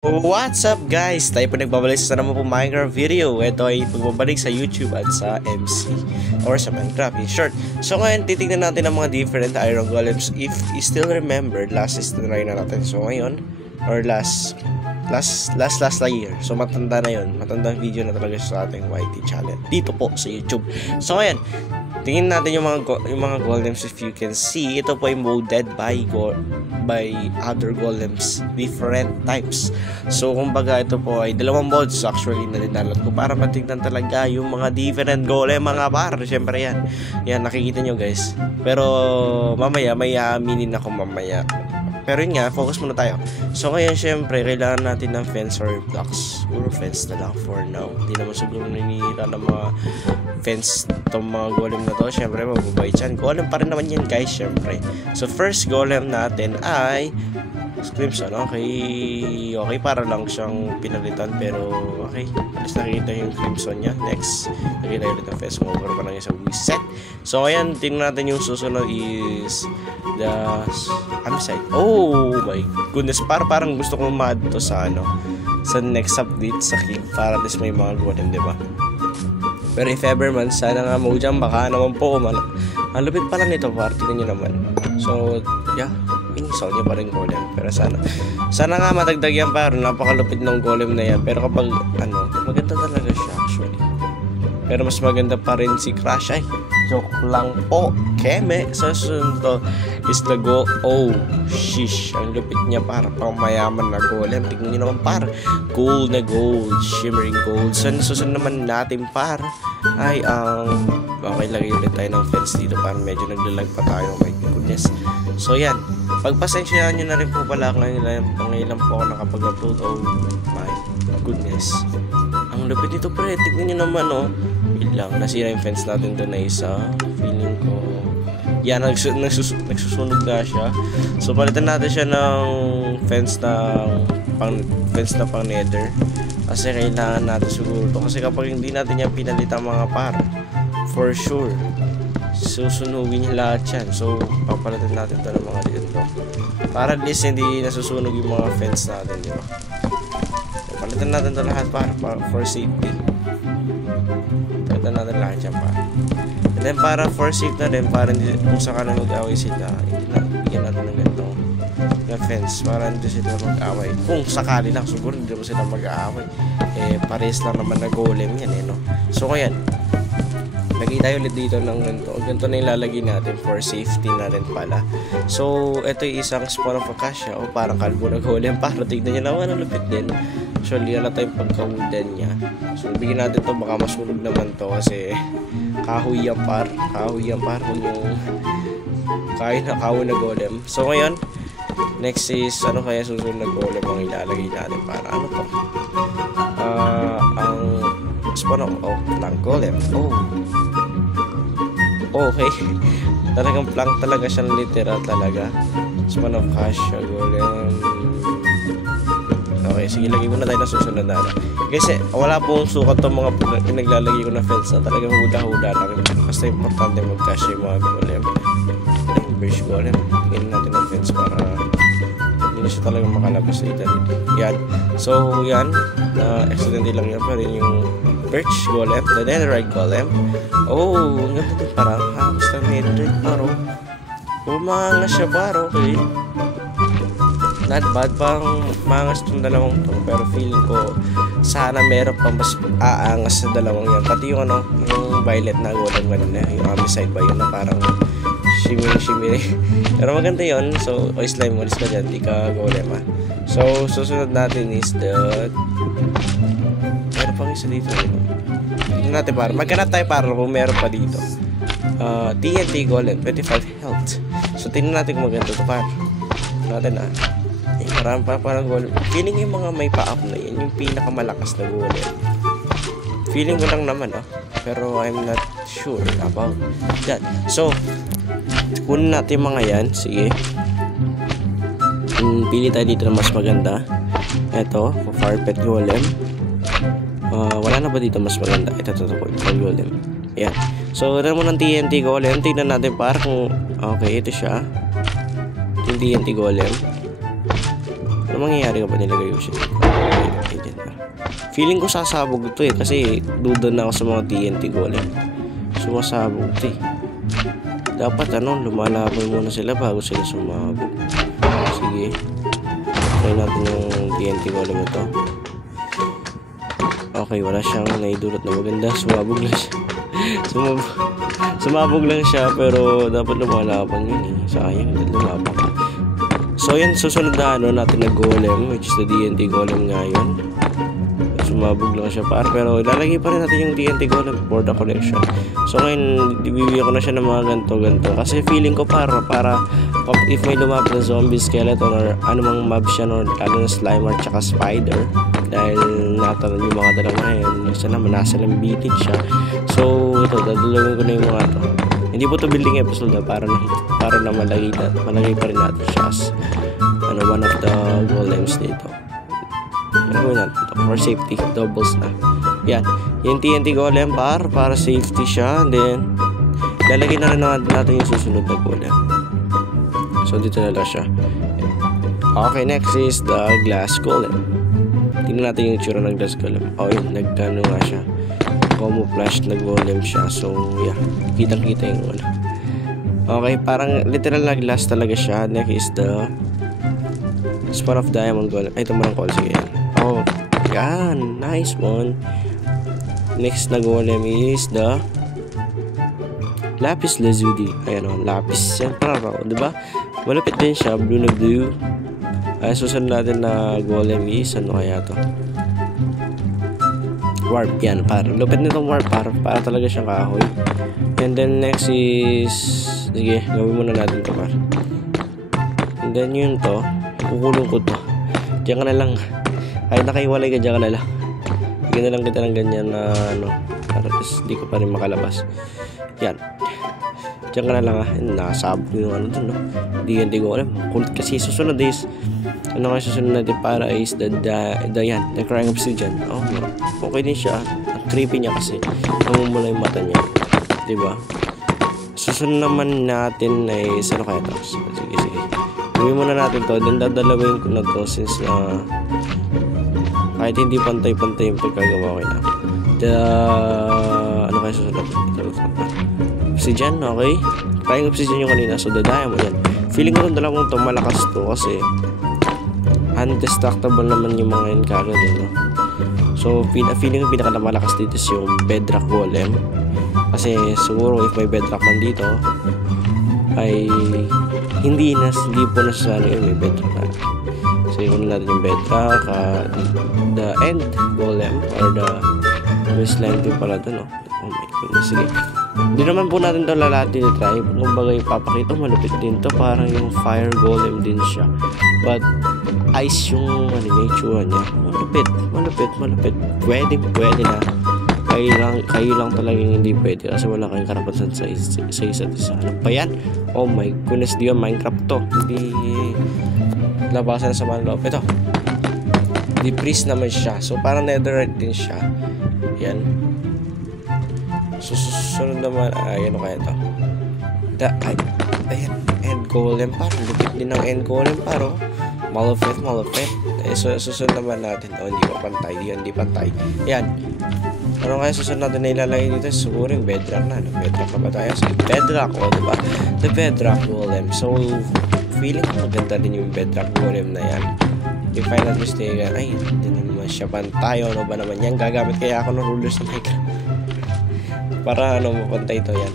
What's up guys? Tayo po nagbabalik sa naman po Minecraft video. Ito ay pagbabalik sa YouTube at sa MC or sa Minecraft in short. So ngayon titignan natin ang mga different iron golems. If you still remember, last is try na natin. So ngayon or last year. So matanda na yun. Matandang video na talaga sa ating YT channel dito po sa YouTube. So ngayon tingin natin yung mga golems. If you can see, ito po ay modded by other golems, different types. So kumbaga ito po ay dalawang mods actually na dinalat ko para matignan talaga yung mga different golem mga par. Syempre yan nakikita nyo guys. Pero mamaya may aaminin ako mamaya. Pero yun nga, focus muna tayo. So ngayon syempre kailangan natin ng fence or blocks. Puro fence na lang for now. Hindi naman siguro naninira ng mga fence itong mga golem na to. Syempre mababay dyan. Golem pa rin naman yan guys syempre. So first golem natin ay Crimson. Okay para lang siyang pinalitan. Pero okay, alis nakikita yung Crimson nya. Next nakikita ulit ang fence. Over pa lang yung sa reset. So ngayon tingnan natin yung susunod is the side. Oh my goodness, parang gusto kong ma-add to sa sa next update sa King para at least may mga golem, diba? Pero if ever man, sana nga mo dyan, baka naman po ang lupit pala nito, tingnan nyo naman. So yeah, minisaw niya pa rin golem. Pero sana nga matagdag yan, parang napakalupit ng golem na yan. Pero kapag maganda talaga siya actually. Pero mas maganda pa rin si Crash. Ay, joke lang po. Keme. Sa sunod is the go. Oh, shish. Ang lupit niya para pang mayaman na golem. Tingnan niyo naman par. Gold na gold. Shimmering gold. Susunod naman natin par. Ay, okay, lagay ulit tayo ng fence dito. Parang medyo naglalag pa tayo. Oh my goodness. So, yan. Pagpasensyahan nyo na rin po pala. Ngayon po ako nakapag-upload. Oh my goodness. Ang lupit nito pre. Tingnan nyo naman lang, nasira yung fence natin doon na isa. Feeling ko yan, nagsusunog na siya. So palitan natin siya ng fence na pang nether. Kasi kailangan natin siguro to. Kasi kapag hindi natin yan pinalitan mga par, for sure susunugin niya lahat yan. So papalitan natin to ng mga dito para at least hindi nasusunog yung mga fence natin, diba? So, palitan natin to lahat para for safety. Natin lahat yan pa. And then para for safe na din, para kung saka na mag-away sila, bigyan natin ng ganitong fence para hindi sila mag-away. Kung sakali lang, siguro hindi mo sila mag-away. Pares lang naman na golem yan no? So ngayon, lagay tayo ulit dito ng ganito na ilalagay natin for safety na rin pala. So ito yung isang spawn of acacia o parang kalbo na golem. Para tignan nyo naman, ang lupit din. Actually, tayo pagka-wooden niya. So, bigyan natin to, baka masunog naman to kasi kahoy yan par kung yung kahoy na golem. So, ngayon, next is, kaya susunod na golem ang ilalagay natin para to? Ang spawn of plank golem. Okay. Talagang plank talaga siya, literal talaga. Spawn of acacia golem. Okay, sige, lagay muna tayo na susunod na kasi wala pong sukat itong mga pinaglalagay ko na fence na talagang huda-huda lang. Basta importante mag-cash yung mga golem. Ay, birch golem. Tingnan natin ang fence para hindi na siya talagang makalabas dito. Yan. So, yan. Accidentally lang yan pa rin yung birch golem. The netherite golem. Oh, ang ganda din parang. Basta netherite paro. Umanga siya baro. Okay. Not bad, parang maangas itong dalawang to. Pero feeling ko sana meron pa mas aangas sa dalawang yan. Pati yung yung violet na golem kanina, yung side ba yun na parang shimmy. Pero maganda yun. So slime mo ka dyan, di ka golem So susunod natin is meron pang isa dito tignan natin para maghanap tayo para kung meron pa dito. TNT golem 25 health. So tingnan natin kung maganda ito para natin parang golem. Feeling yung mga may pa-up na yun yung pinakamalakas na golem. Feeling ko lang naman pero I'm not sure about that. So kunin natin mga yan. Sige, pili tayo dito na mas maganda. Ito, Farpet golem. Wala na ba dito mas maganda? Ito golem. Ayan. So ito mo ng TNT golem. Tignan natin para kung okay, ito siya yung TNT golem. Ano mangyayari kapag nilagay ko siya? Okay, dyan na. Feeling ko sasabog ito eh. Kasi duda na ako sa mga TNT golem. Sumasabog ito eh. Dapat lumalaban muna sila bago sila sumabog. Sige. Try natin yung TNT golem ito. Okay, wala siyang naidulot na maganda. Sumabog lang siya. Sumabog lang siya pero dapat lumalaban yun eh. Sayang, lumabang. So yan, susunod na natin na golem, which is the TNT golem ngayon. Sumabog lang siya pero ilalagay pa rin natin yung TNT golem for the collection. So ngayon, bibigyan ko na siya ng mga ganito kasi feeling ko para if may lumapit na zombie, skeleton or anumang mob siya or lalo na slimer tsaka spider, dahil natanong yung mga dalawa ngayon, isa naman nasa lambitin siya. So ito, dadalawin ko na yung mga to. Hindi po to building episode para na malagay pa rin natin siya as one of the golems dito. Gawin natin ito for safety, doubles na. Yan, yung TNT golem para safety siya. Then lalagay na rin natin yung susunod na golem. So dito na lang siya. Okay, next is the glass golem. Tingnan natin yung itsura ng glass golem. Oh yun, nagkano nga siya, camouflage na golem siya. So yeah, kitang kita yung okay, parang literal na glass talaga siya. Next is the Spawn of Diamond golem. Ay, ito mo ng call. Sige yan. Oh, yan. Nice one. Next na golem is the Lapis Lazuli. Ayan o, Lapis. Yan, parang diba? Malapit din siya. Blue na blue. Ay, susunod natin na golem is kaya to? Warp. Yan, parang lupit nitong warp. Para talaga siyang kahoy. And then next is, sige, gawin muna natin to par. And then yun to, kukulong ko to. Diyan ka na lang. Kahit nakaiwalay ka, diyan ka na lang. Bigyan na lang kita ng ganyan na para di ko pa rin makalabas. Yan. Diyan ka na lang nakasabog yung dun, no? Hindi ko alam. Kulit kasi susunod is, nga susunod natin para is the Crying Obsidian. Oh, okay din siya. Ang creepy niya kasi. Namumula yung mata niya. Diba? Susunod naman natin ay kaya to? Sige. Gawin muna natin to. Then dadalawin ko na to since kahit hindi pantay-pantay yung pagkagawa ko na. Kaya susunod? Obsidian, okay? Crying Obsidian yung kanina. So the diamond yan. Feeling ko itong dalawang to malakas to kasi undestructible naman yung mga encounter no? So feeling ko pinakamalakas dito is yung bedrock golem. Kasi siguro if may bedrock man dito ay hindi po na sa may bedrock na. So yun natin yung bedrock, the end golem or the wasteland din pala dun, no? Oh my goodness, sige. Hindi naman po natin ito lalati na try. Kumbaga ipapakita, malupit din to. Parang yung fire golem din siya. But ice yung itsura niya. Malupit. Pwede na. Kayo lang talagang hindi pwede kasi wala kayong karapatan sa isa't isa. Ano pa yan? Oh my goodness, di yung Minecraft to. Hindi labasan sa mga loob. Ito. Di priest naman siya. So parang netherite din siya. Yan. Susunod naman. Ayan o kaya ito. Ayan. End golem par. Lupit din ng end golem par. Malupit. Susunod naman natin. Hindi pantay. Yan. Ano kaya susunod natin na ilalagay dito? Siguro yung bedrock na. Bedrock na ba tayo? So, bedrock, diba? The bedrock golem. So, feeling ko maganda din yung bedrock golem na yan. If I'm not mistaken, ay, hindi naman siya pantay. Ano ba naman yan? Gagamit kaya ako ng rulers na Minecraft. Para mapantay ito yan.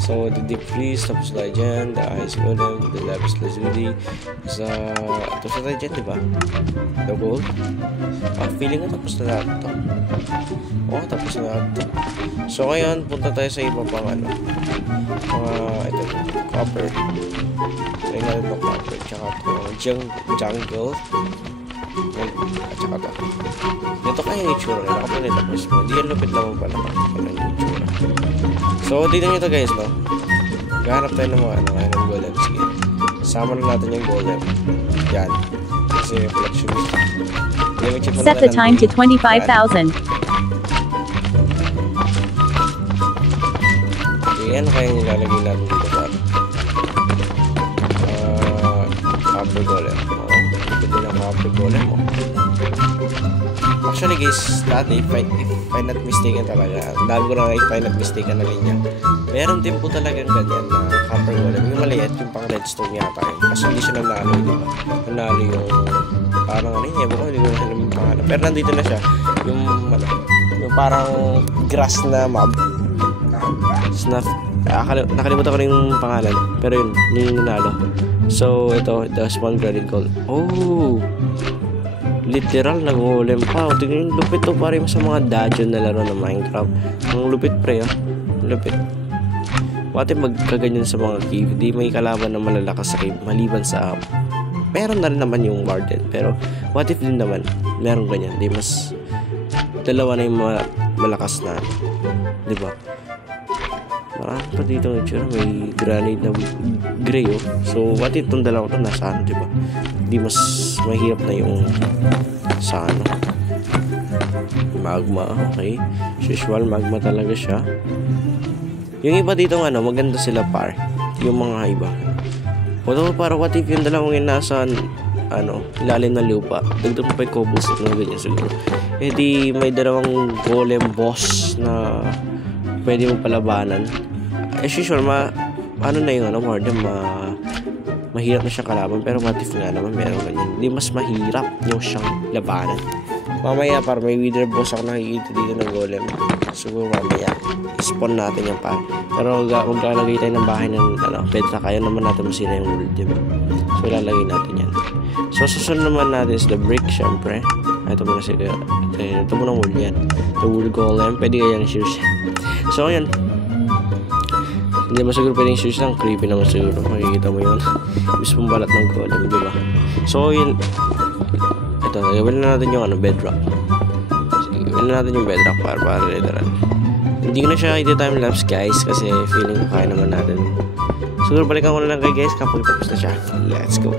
So, the deep freeze, tapos tayo dyan, the ice golem, the lapis lazuli, tapos tayo dyan, diba? The gold. Feeling ko tapos na natin ito. Tapos na natin ito. So, ngayon, punta tayo sa iba pang ito, copper. Try natin ito, copper, tsaka ito, jungle. At saka ito. Dito kaya yung itsura nila. Kapag nitapos mo, di yan lupit naman pala yung itsura. So, dito nyo ito guys, no? Gahanap tayo ng mga ng golem. Sige. Sama na natin yung golem. Yan. Kasi flexion. Set the time to 25,000. Okay, ano kaya nilalagay natin dito pa? Copper golem. Pwede na copper golem mo. Actually guys, dati, if I'm not mistaken talaga, dami ko na if I'm not mistaken na linya. Meron din po talagang ganyan na copper golem. Yung maliit, yung pang redstone yata yun. Kasi hindi siya nanalo, di ba? Nanalo yung parang ano yun, hindi ko alam yung pangalan. Pero nandito na siya, yung parang grass na mob. Nakalimutan ko na yung pangalan. Pero yun, yung nanalo. So, ito, the spawn granite gold. Oh! Literal na golem pa. Tingnan yung lupit to pare sa mga dungeon na laro ng Minecraft. Ang lupit pre, oh. Lupit. Pati magkaganyan sa mga cave. Di may kalaban na malalakas sa cave. Maliban sa meron na rin naman yung warden. Pero what if din naman meron ganyan. Di mas dalawa na yung malakas na. Di ba? Marami pa dito ng itsura. May granite na gray, oh. So what if itong dalawa to nasaan, di ba? Di mas mahirap na yung sa ano. Magma, okay. Usual magma talaga siya. Yung iba dito ano, maganda sila par. Yung mga iba. Although para what if yung dalawang yung nasa ano, ilalim ng lupa. Dagdag mo pa yung cobblestone na ganyan siguro. Eh di may dalawang golem boss na pwede mong palabanan. As usual, ano na yung ano, warden, mahirap na siyang kalaban. Pero what if nga naman meron ganyan. Hindi mas mahirap yung siyang labanan. Mamaya para may wither boss ako nakikita dito ng golem. Siguro mamaya spawn natin yung pa. Pero maglalagay tayo ng bahay ng ano, bedrock. Kaya naman natin masira yung world, diba? So ilalagay natin yan. So susunod naman natin is the brick, syempre. Ito muna sila. Ito muna wood yan. The wood golem. Pwede kaya ng shoes. So yun. Hindi mo siguro pwedeng shoes lang. Creepy naman siguro. Makikita mo yun. Ibig mong balat ng golem, diba? So yun. Ito, gawin na natin yung ano, bedrock. Sige, gawin na natin yung bedrock para literal. Hindi ko na siya i-timelapse guys kasi feeling ko kaya naman natin. Siguro balikan ko na lang kay guys kapag tapos na siya. Let's go.